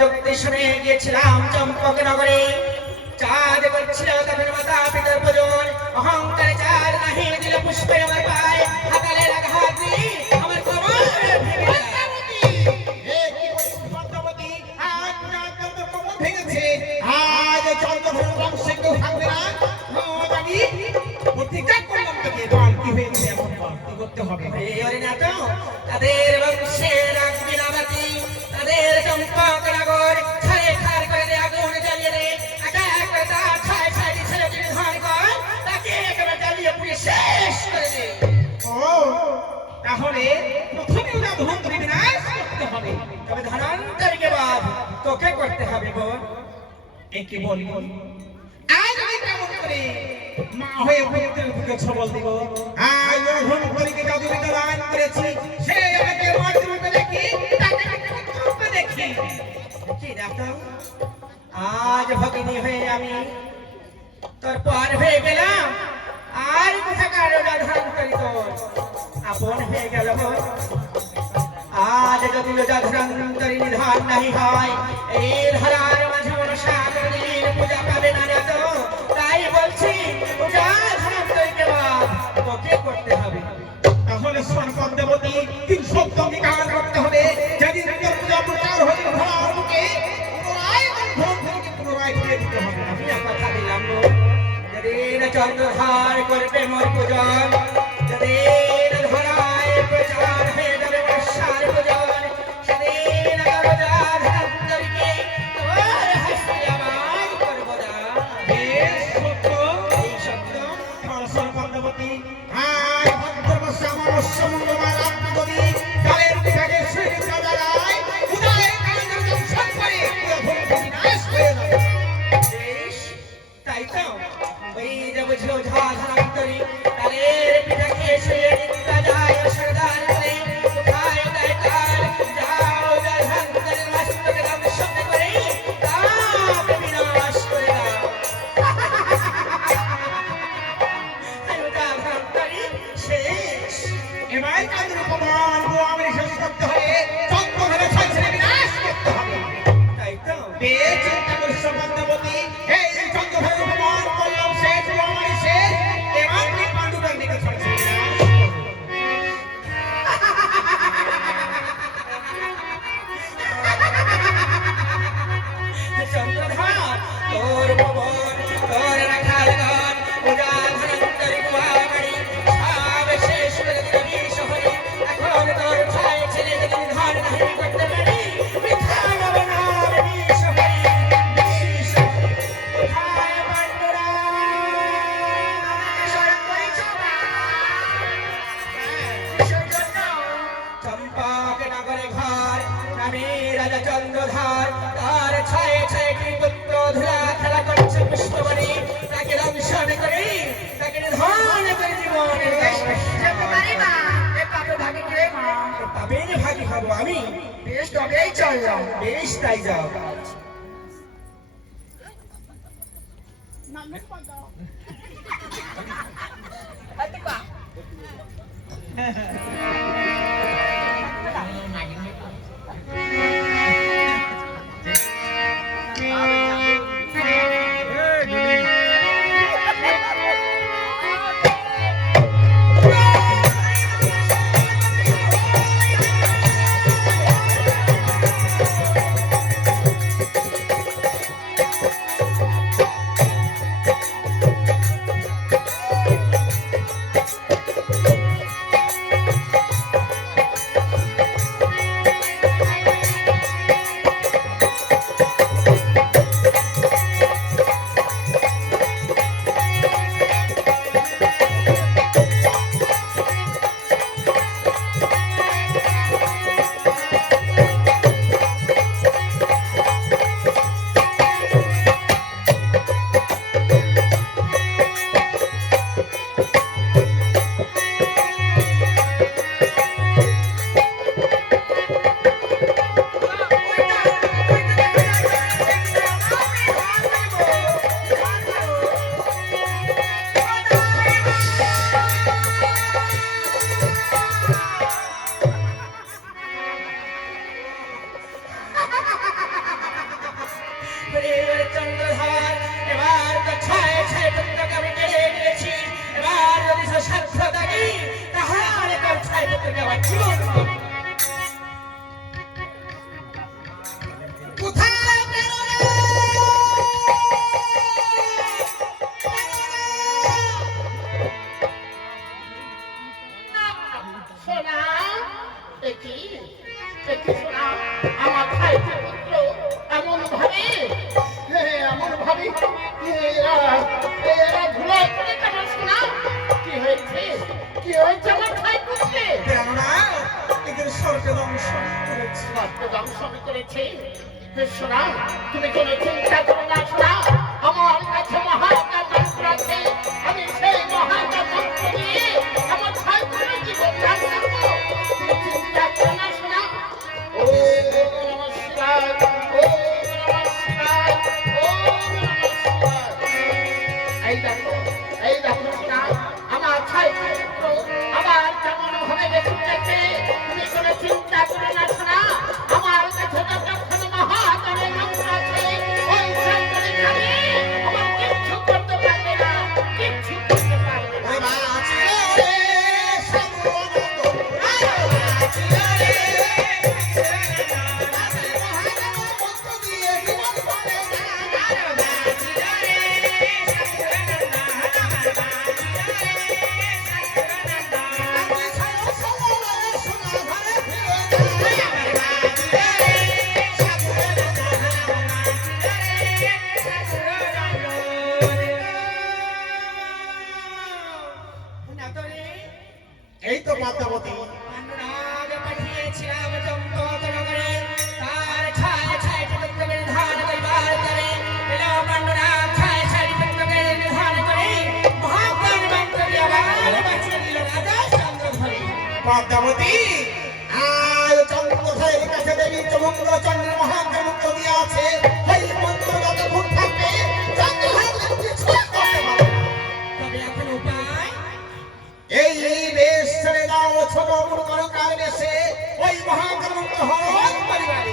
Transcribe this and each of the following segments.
যুক্তি শুনে গিয়েছিলাম চম্পক নগরে। চাঁদ করছিল তখন মাতা পিতার পূজন, অহংকারে চাঁদ নাহি দিল পুষ্পে আমার পায়ে, হাতালে আঘাত দিয়ে আমার কোমর ভেঙে যায়। আজ চন্দ্রভূম বংশে কেউ থাকবে না। আমি প্রতিজ্ঞা করলাম তোকে, বল কি হয়েছে, এমন বল কি করতে হবে। তাদের বংশে রাখবি না বাতি, তাদের চম্পক নগর ছাড়ে খার করে দে, আগুন জ্বালিয়ে দে, একা একা তার ছায় ছায় ছেলে ধান কর, তাকে একেবারে জ্বালিয়ে পুড়িয়ে শেষ করে দে। ও তাহলে প্রথমে ওরা ধনন্তরী বিনাশ করতে হবে, তবে ধনন্তরীকে বাদ তোকে করতে হবে। বল একে বল আজ আমি কেমন করে মা হয়ে পুত্রের বুকে ছবল দিব। আজ ধনন্তরীকে জাদু বিদ্যা দান করেছি, সে আমাকে মাতৃরূপে দেখি, তাকে পুত্ররূপে দেখি। কি দেখো, আজ ভগিনী হয়ে আমি তোর পার হয়ে গেলাম, আর কোথাকার ধনন্তরী তোর আপন হয়ে গেল। আজ যদি ধনন্তরী নিধান নাহি হয়, এই ধরার মাঝে মনসা কোনদিন পূজা পাবে না রে। তো তাই বলছি পূজা ধনন্তরীকে বাদ তোকে করতে হবে। তাহলে সরকার দেবতী 300 অঙ্গীকার করতে হবে। যেদিন তোর পূজা প্রচার হয়ে ধরার মুখে পুনরায় ধনন্তরীকে পুনরায় ফিরে দিতে হবে। আমি কথা দিলাম গো, যেদিন চন্দ্রধার করবে মোর পূজন, যেদিন ধরায় প্রচার হয়ে যাবে বর্ষার পূজন, সেদিন ধনন্তরীকে তোর হাসি আমায় করবো না। বেশ সত্য, এই সত্য সরকার দেবতী আজ ভাদ্রমাসে অমাবস্যা মঙ্গলবার রাত্রি যদি কালের বিভাগে শ্রীনিকা বেলায় উদয়ের কালে দর্শন করে ধনন্তরী নাশ হয়ে যাবে। বেশ, তাই তো ওই যে বুঝলো ধনন্তরী তাদের পিতাকে শুয়ে নিত্যা যায় সরদার করে, কোথায় তাই তার যাও ধনন্তরীর মস্তকে দংশন করে তাপ বিনাশ করে দাও। ধনন্তরী শেষ। এবার তাদের উপমান গোয়ামের শেষ করতে হবে, চন্দ্রধরে ছয়ছড়ে বিনাশ করতে হবে। তাই তো বেশ চিন্তা করছ পদ্মাবতী, এই চন্দ্রধরের উপমান করলাম শেষ, গোয়ামের শেষ, এবার তুই পাণ্ডুদণ্ডীকে ছয়ছড়ে বিনাশ করো। চন্দ্রধার তোর ভবন, তোর রাখালগণ, পূজা ধনন্তরী কুমারী সব শেষ করে দিবি শহরে। এখন তোর ছায় ছেলে যদি ধান নাহি করতে পারি, মিথ্যা নবনার বিশ্বহরি বিশ্বহরি। কোথায় পাণ্ডুরা স্মরণ করেছ না? কিসের জন্য? চম্পক নগরে ঘর, নামে রাজা চন্দ্রধার, তার ছায়ে ছায়ে কি পুত্র ধুলা খেলা করছে পুষ্পবনে, তাকে দংশন করে, তাকে নিধন করে জীবনের পাবেন ভাগি হবো আমি। বেশ তবেই চললাম। বেশ তাই যাও। চন্দ্রধর এবার তো ছয় ছয় পুত্রকে আমি কেড়ে নিয়েছি এবার যদি সে সাধ্য থাকি তাহলে তার ছয় পুত্রকে আমার জীবন দেব। কোথায় গেল রে? সোনা দেখি দেখি সোনা আমার ভাই পুত্র এমন ভাবে এরা ধুলো করে কেন সোনা কি হয়েছে আমার ভাই পুত্রে কেননা এদের স্বর্গে দংশন করেছে। দংশন করেছে সোনা তুমি কোনো চিন্তা করো না সোনা আমার কাছে মহাকাল মন্ত্র আছে আমি সেই মহাকাল মন্ত্র দিয়ে আমার ভাই পুত্রের জীবন দান করবো তুমি চিন্তা করো না সোনা ও নমঃ শিবায় ও নমঃ শিবায় ও নমঃ শিবায় এই দেখো সোনা আমার ভাই পুত্র আবার কেমন ভাবে বেঁচে তুমি কোনো চিন্তা করো না সোনা আমার কাছে যতক্ষণ মহাকালের মন্ত্র আছে ওই শঙ্করের নামে আমার কিচ্ছু করতে পারবে না কিচ্ছু করতে পারবে না ওই বাঁচি রে সাধুনন্দ, বাঁচি রে। মন্ত্র দিয়ে জীবন পাবে না। আমি ছায়া সময়ে সোনা ঘরে ফিরে যাই। এই তো পদ্মাবতী। অনুরাগ পাঠিয়েছিলাম চম্পক নগরে তার ছায় ছায় পুত্রকে নিধান করিবার তরে এলো পাণ্ডুরাগ ছায় ছায় পুত্রকে নিধান করে মহাকাল মন্ত্র দিয়ে আবার বাঁচিয়ে দিল রাজা চন্দ্রধরে। পদ্মাবতী আজ চন্দ্রধরের কাছে দেবী চমুন্দ্র চন্দ্র মহাকামুক্ত দিয়ে আছে। এই মন্ত্র যতক্ষণ থাকবে চন্দ্রধর কিছু করতে পারবে না। তবে এখন উপায় এই বেশ ছেড়ে দাও ছোট মূর্খকার বেশে ওই মহাকামুক্ত হরণ পরিবারে।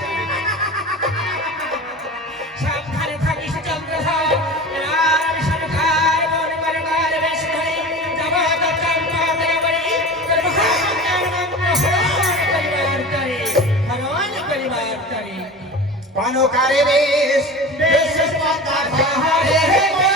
সাবধানে থাকিস চন্দ্রধর এবার আমি সরকার বনবরকার বেশ ধরে যাব তো চম্পক নগরে তোর মহাকাল মন্ত্র হরণ করিবার তরে পানকারে বেশ বেশ পাতা হারে গো।